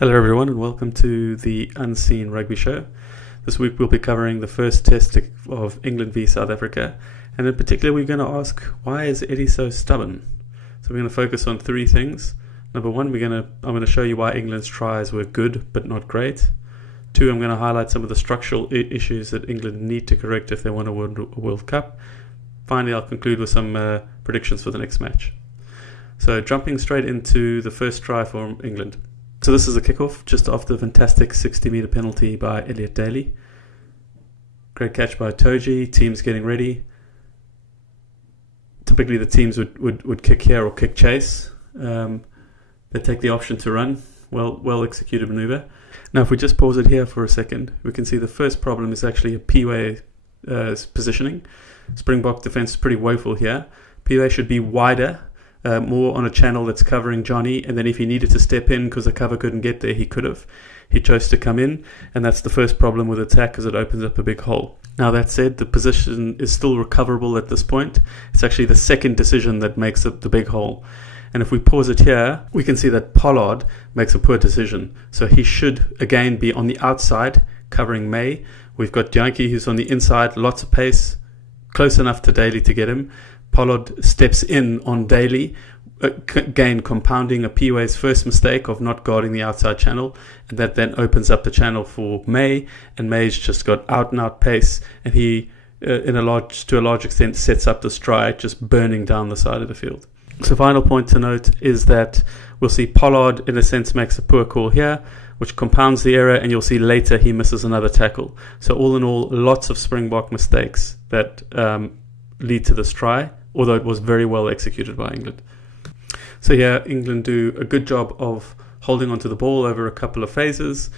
Hello everyone and welcome to the Unseen Rugby Show. This week we'll be covering the first test of England v South Africa, and in particular we're going to ask, why is Eddie so stubborn? So we're going to focus on three things. Number one, I'm going to show you why England's tries were good but not great. Two, I'm going to highlight some of the structural issues that England need to correct if they want a World Cup. Finally, I'll conclude with some predictions for the next match. So jumping straight into the first try for England. So this is a kickoff just after the fantastic 60-metre penalty by Elliot Daly. Great catch by Toji. Teams getting ready. Typically the teams would kick here or kick chase. They take the option to run. Well executed manoeuvre. Now if we just pause it here for a second, we can see the first problem is actually a P-way positioning. Springbok defence is pretty woeful here. P-way should be wider. More on a channel that's covering Johnny, and then if he needed to step in because the cover couldn't get there, he could have. He chose to come in, and that's the first problem with attack because it opens up a big hole. Now that said, the position is still recoverable at this point. It's actually the second decision that makes up the big hole. And if we pause it here, we can see that Pollard makes a poor decision. So he should, again, be on the outside covering May. We've got Yankee who's on the inside, lots of pace, close enough to Daly to get him. Pollard steps in on Daly, again compounding a P-Way's first mistake of not guarding the outside channel, and that then opens up the channel for May, and May's just got out and out pace, and he to a large extent sets up the stride, just burning down the side of the field. So final point to note is that we'll see Pollard in a sense makes a poor call here, which compounds the error, and you'll see later he misses another tackle. So all in all, lots of Springbok mistakes that lead to this try, although it was very well executed by England. So here, England do a good job of holding onto the ball over a couple of phases,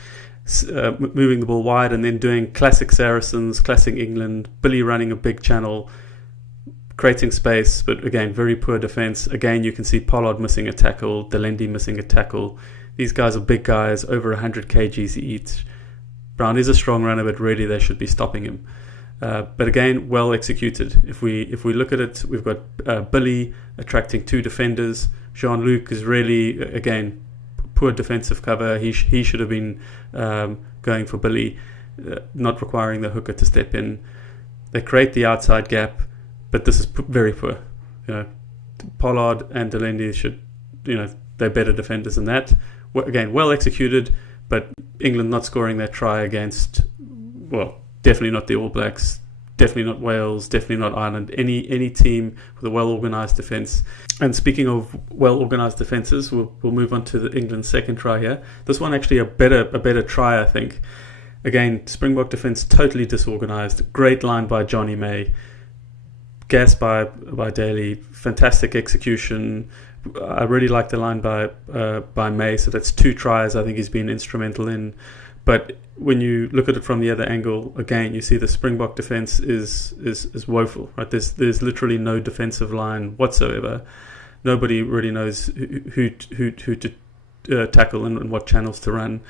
moving the ball wide, and then doing classic Saracens, classic England, Billy running a big channel, creating space, but again, very poor defence. Again, you can see Pollard missing a tackle, Delendi missing a tackle. These guys are big guys, over 100 kgs each. Brown is a strong runner, but really they should be stopping him. But again, well executed. If we look at it, we've got Billy attracting two defenders. Jean-Luc is really, again, poor defensive cover. He should have been going for Billy, not requiring the hooker to step in. They create the outside gap, but this is very poor. Pollard and Delendi should, they're better defenders than that. Again, well executed, but England not scoring their try against, definitely not the All Blacks, definitely not Wales, definitely not Ireland, any team with a well-organised defence. And speaking of well-organised defences, we'll move on to the England's second try here. This one actually a better try, I think. Again, Springbok defence totally disorganised. Great line by Johnny May. Gas by Daly. Fantastic execution. I really like the line by May, so that's two tries I think he's been instrumental in. But when you look at it from the other angle, again, you see the Springbok defence is woeful. Right? There's literally no defensive line whatsoever. Nobody really knows who to tackle and what channels to run.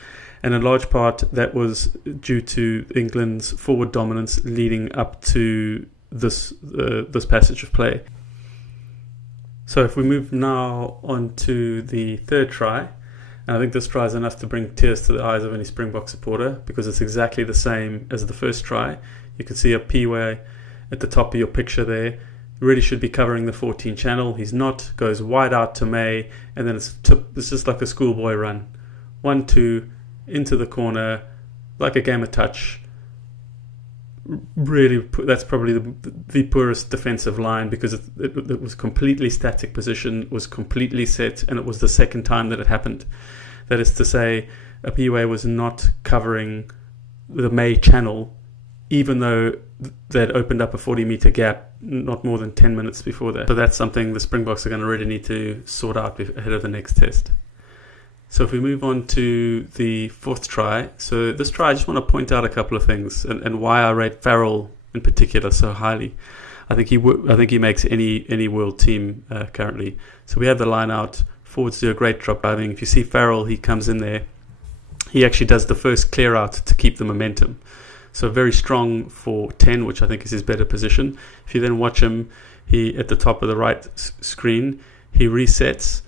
And in large part, that was due to England's forward dominance leading up to this passage of play. So if we move now on to the third try, and I think this try is enough to bring tears to the eyes of any Springbok supporter because it's exactly the same as the first try. You can see a P-way at the top of your picture there. Really should be covering the 14 channel. He's not. Goes wide out to May, and then it's just like a schoolboy run. 1-2 into the corner, like a game of touch. Really, that's probably the poorest defensive line because it was completely static position, it was completely set, and it was the second time that it happened. That is to say, a P-way was not covering the May channel, even though they'd opened up a 40-metre gap not more than 10 minutes before that. So that's something the Springboks are going to really need to sort out ahead of the next test. So if we move on to the fourth try, so this try I just want to point out a couple of things and why I rate Farrell in particular so highly. I think he makes any world team currently. So we have the line out, forwards do a great job driving. If you see Farrell, he comes in there. He actually does the first clear out to keep the momentum. So very strong for 10, which I think is his better position. If you then watch him, he at the top of the right screen, he resets.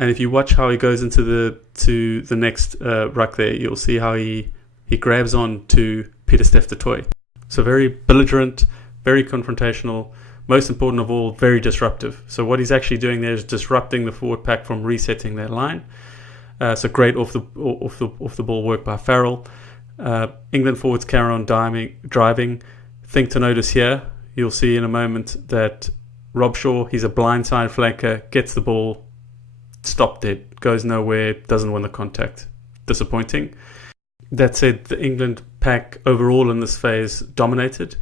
And if you watch how he goes into the next ruck there, you'll see how he grabs on to Pieter-Steph du Toit. So very belligerent, very confrontational, most important of all, very disruptive. So what he's actually doing there is disrupting the forward pack from resetting their line. So great off the ball work by Farrell. England forwards carry on driving. Thing to notice here, you'll see in a moment that Rob Shaw, he's a blindside flanker, gets the ball, stopped dead, goes nowhere, doesn't win the contact. Disappointing. That said, the England pack overall in this phase dominated,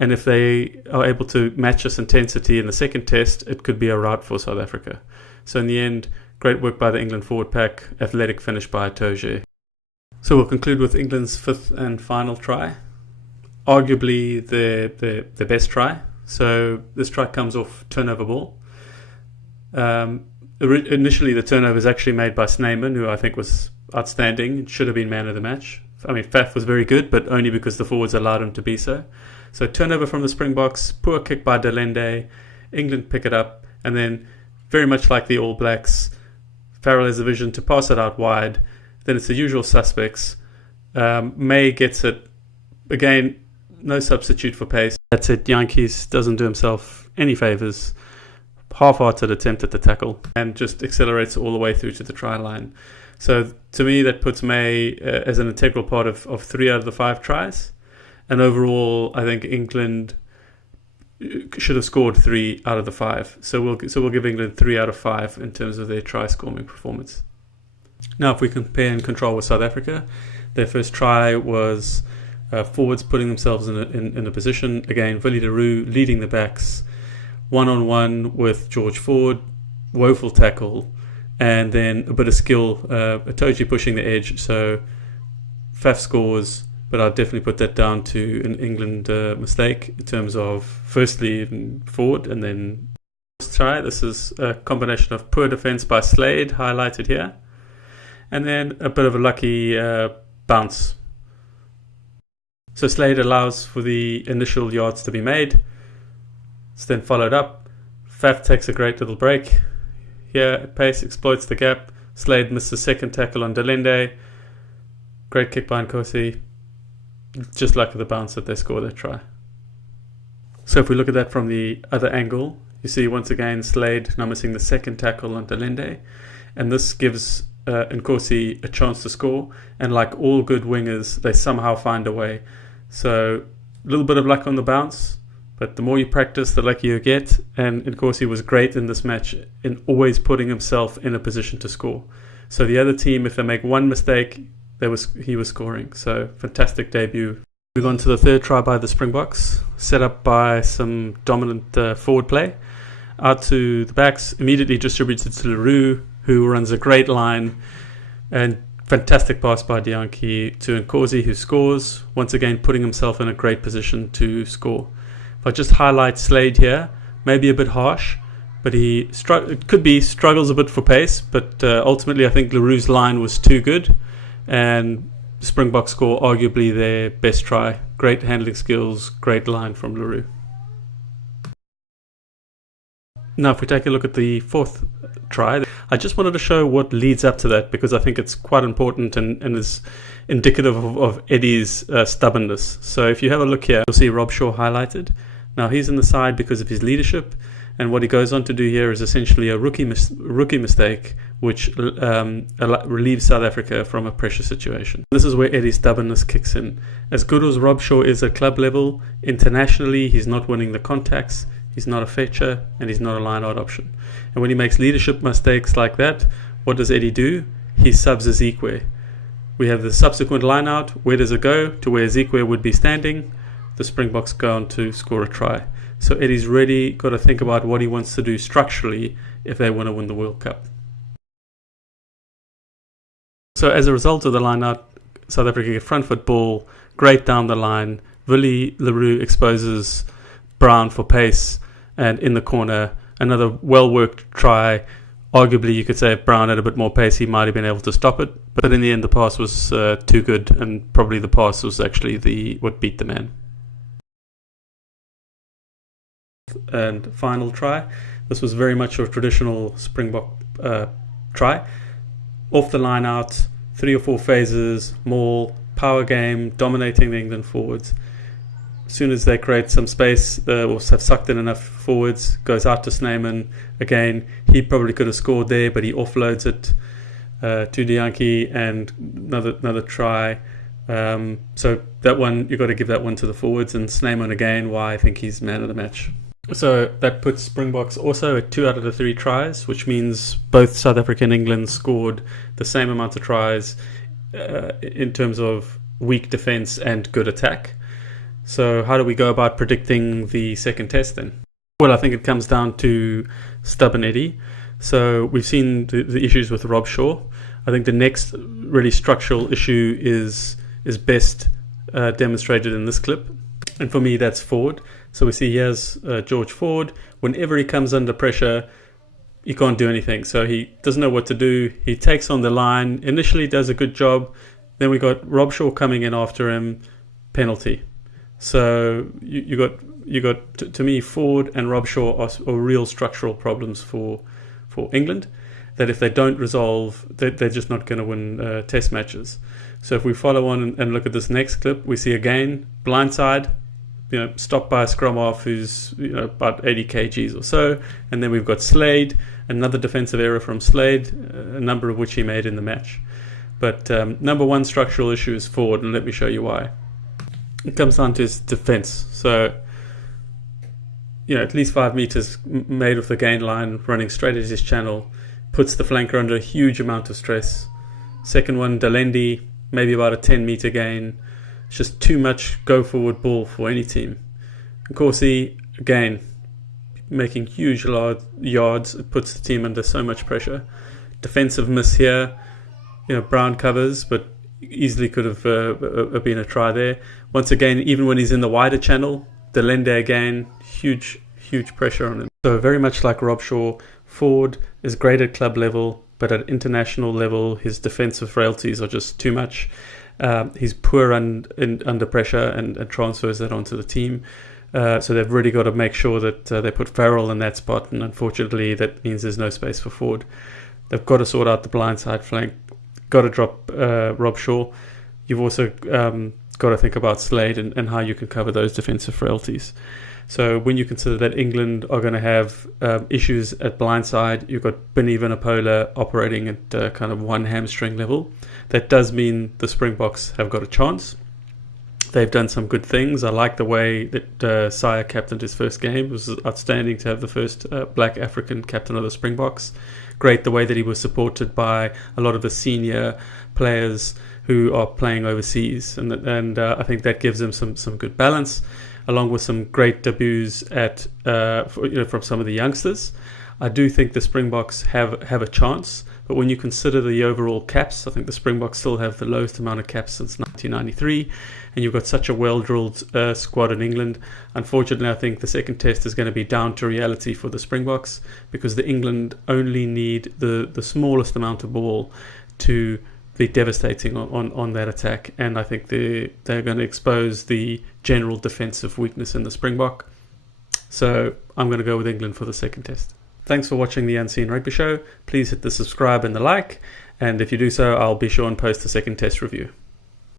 and if they are able to match this intensity in the second test, it could be a rout for South Africa. So in the end, great work by the England forward pack, athletic finish by Toje. So we'll conclude with England's fifth and final try, arguably the best try. So this try comes off turnover ball. Initially, the turnover is actually made by Snyman, who I think was outstanding. Should have been man of the match. I mean, Faf was very good, but only because the forwards allowed him to be so. So turnover from the Springboks, poor kick by Delende. England pick it up, and then very much like the All Blacks, Farrell has the vision to pass it out wide. Then it's the usual suspects. May gets it. Again, no substitute for pace. That's it. Yankees doesn't do himself any favours. Half-hearted attempt at the tackle and just accelerates all the way through to the try line. So to me, that puts May as an integral part of 3 out of the 5 tries. And overall, I think England should have scored 3 out of the 5. So we'll give England 3 out of 5 in terms of their try scoring performance. Now, if we compare and control with South Africa, their first try was forwards putting themselves in a position. Again, Willie le Roux leading the backs, 1-on-1 with George Ford, woeful tackle, and then a bit of skill, Itoje pushing the edge. So Faf scores, but I'd definitely put that down to an England mistake in terms of firstly Ford and then try. This is a combination of poor defence by Slade, highlighted here, and then a bit of a lucky bounce. So Slade allows for the initial yards to be made. It's then followed up. Faf takes a great little break. Here, pace exploits the gap. Slade missed the second tackle on Delende. Great kick by Nkosi. Just like the bounce that they score their try. So if we look at that from the other angle, you see once again Slade now missing the second tackle on Delende. And this gives Nkosi a chance to score. And like all good wingers, they somehow find a way. So a little bit of luck on the bounce. But the more you practice, the luckier you get. And Nkosi was great in this match in always putting himself in a position to score. So the other team, if they make one mistake, he was scoring. So fantastic debut. Move on to the third try by the Springboks, set up by some dominant forward play. Out to the backs, immediately distributed to le Roux, who runs a great line. And fantastic pass by Dianki to Nkosi, who scores. Once again, putting himself in a great position to score. If I just highlight Slade here, maybe a bit harsh, but it could be struggles a bit for pace, but ultimately I think le Roux's line was too good, and Springbok score arguably their best try. Great handling skills, great line from le Roux. Now if we take a look at the fourth try, I just wanted to show what leads up to that, because I think it's quite important and is indicative of Eddie's stubbornness. So if you have a look here, you'll see Rob Shaw highlighted. Now he's in the side because of his leadership, and what he goes on to do here is essentially a rookie mistake, which relieves South Africa from a pressure situation. This is where Eddie's stubbornness kicks in. As good as Rob Shaw is at club level, internationally he's not winning the contacts, he's not a fetcher, and he's not a line-out option. And when he makes leadership mistakes like that, what does Eddie do? He subs Ezekiel. We have the subsequent line-out. Where does it go? To where Ezekiel would be standing. The Springboks go on to score a try. So Eddie's really got to think about what he wants to do structurally if they want to win the World Cup. So as a result of the line-out, South Africa get front foot ball, great down the line. Willie le Roux exposes Brown for pace, and in the corner, another well-worked try. Arguably, you could say if Brown had a bit more pace, he might have been able to stop it. But in the end, the pass was too good, and probably the pass was actually what beat the man. And final try. This was very much a traditional Springbok try. Off the line out, 3 or 4 phases, maul, power game, dominating the England forwards. As soon as they create some space or have sucked in enough forwards, goes out to Snyman. Again, he probably could have scored there, but he offloads it to Dianki, and another try. So that one, you've got to give that one to the forwards, and Snyman again, why I think he's man of the match. So that puts Springboks also at 2 out of the 3 tries, which means both South Africa and England scored the same amount of tries in terms of weak defence and good attack. So how do we go about predicting the second test then? Well, I think it comes down to Stubborn Eddie. So we've seen the issues with Rob Shaw. I think the next really structural issue is best demonstrated in this clip. And for me, that's Ford. So we see here's George Ford. Whenever he comes under pressure, he can't do anything. So he doesn't know what to do. He takes on the line, initially does a good job. Then we got Rob Shaw coming in after him, penalty. So you got to me, Ford and Rob Shaw are real structural problems for England, that if they don't resolve, they're just not going to win test matches. So if we follow on and look at this next clip, we see again blindside, stopped by a scrum half who's about 80 kgs or so, and then we've got Slade, another defensive error from Slade, a number of which he made in the match. But number one structural issue is Ford, and let me show you why. It comes down to his defense. So, at least 5 meters made of the gain line, running straight at his channel, puts the flanker under a huge amount of stress. Second one, Dalendi, maybe about a 10-meter gain. It's just too much go-forward ball for any team. And Corsi, again, making huge yards. It puts the team under so much pressure. Defensive miss here. Brown covers, but easily could have been a try there. Once again, even when he's in the wider channel, Dalendi again, huge pressure on him. So very much like Rob Shaw, Ford is great at club level, but at international level, his defensive frailties are just too much. He's poor under pressure and transfers that onto the team. So they've really got to make sure that they put Farrell in that spot, and unfortunately that means there's no space for Ford. They've got to sort out the blindside flank, got to drop Rob Shaw. You've also got to think about Slade and how you can cover those defensive frailties. So when you consider that England are going to have issues at blindside, you've got Binny Vanapola operating at kind of one hamstring level. That does mean the Springboks have got a chance. They've done some good things. I like the way that Sire captained his first game. It was outstanding to have the first black African captain of the Springboks. Great the way that he was supported by a lot of the senior players who are playing overseas, and I think that gives them some good balance, along with some great debuts from some of the youngsters. I do think the Springboks have a chance, but when you consider the overall caps, I think the Springboks still have the lowest amount of caps since 1993, and you've got such a well-drilled squad in England. Unfortunately, I think the second test is going to be down to reality for the Springboks, because the England only need the smallest amount of ball to be devastating on that attack, and I think they're going to expose the general defensive weakness in the Springbok. So I'm going to go with England for the second test. Thanks for watching the Unseen Rugby Show. Please hit the subscribe and the like, and if you do so, I'll be sure and post the second test review.